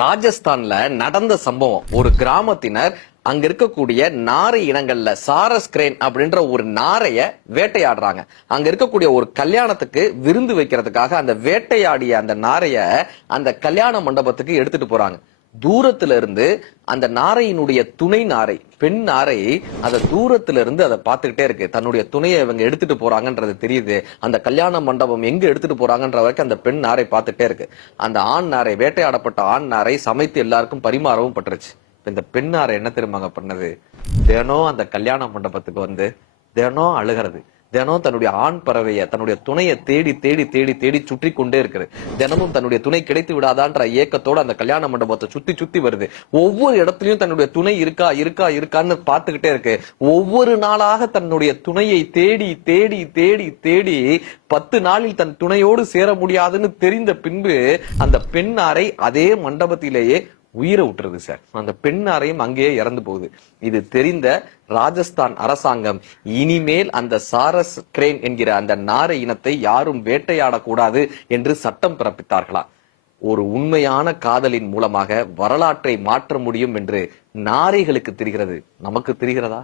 ராஜஸ்தான்ல நடந்த சம்பவம். ஒரு கிராமத்தினர் அங்க இருக்கக்கூடிய நாரை இனங்கள்ல சாரஸ் கிரேன் அப்படின்ற ஒரு நாரைய வேட்டையாடுறாங்க. அங்க இருக்கக்கூடிய ஒரு கல்யாணத்துக்கு விருந்து வைக்கிறதுக்காக அந்த வேட்டையாடிய அந்த நாரைய அந்த கல்யாண மண்டபத்துக்கு எடுத்துட்டு போறாங்க. தூரத்துல இருந்து அந்த நாரையினுடைய துணை நாரை, பெண் நாரை அத தூரத்துல இருந்து அதை பார்த்துக்கிட்டே இருக்கு. தன்னுடைய துணையை இவங்க எடுத்துட்டு போறாங்கன்றது தெரியுது. அந்த கல்யாண மண்டபம் எங்க எடுத்துட்டு போறாங்கன்ற வரைக்கும் அந்த பெண் நாரை பார்த்துட்டே இருக்கு. அந்த ஆண் நாரை, வேட்டையாடப்பட்ட ஆண் நாரை சமைத்து எல்லாருக்கும் பரிமாறவும் பட்டுருச்சு. இந்த பெண் நாரை என்ன தெரியுமாங்க பண்ணது? தினம் அந்த கல்யாண மண்டபத்துக்கு வந்து தினம் அழுகிறது. தினம் தன்னுடைய ஆண் பறவைய, தன்னுடைய துணையை தேடி தேடி தேடி தேடி சுற்றி கொண்டே இருக்குது. தினமும் தன்னுடைய துணை கிடைத்து விடாதான்ற ஏக்கத்தோட அந்த கல்யாண மண்டபத்தை சுத்தி சுத்தி வருது. ஒவ்வொரு இடத்துலயும் தன்னுடைய துணை இருக்கா இருக்கா இருக்கான்னு பார்த்துக்கிட்டே இருக்கு. ஒவ்வொரு நாளாக தன்னுடைய துணையை தேடி தேடி தேடி தேடி 10 நாளில் தன் துணையோடு சேர முடியாதுன்னு தெரிந்த பின்பு அந்த பெண் நாரை அதே மண்டபத்திலேயே உயிரை விட்டுருது சார். அந்த பெண் நாரையும் அங்கேயே இறந்து போகுது. இது தெரிந்த ராஜஸ்தான் அரசாங்கம் இனிமேல் அந்த சாரஸ் கிரேன் என்கிற அந்த நாரை இனத்தை யாரும் வேட்டையாடக்கூடாது என்று சட்டம் பிறப்பித்தார்களா? ஒரு உண்மையான காதலின் மூலமாக வரலாற்றை மாற்ற முடியும் என்று நாரைகளுக்கு தெரிகிறது. நமக்கு தெரிகிறதா?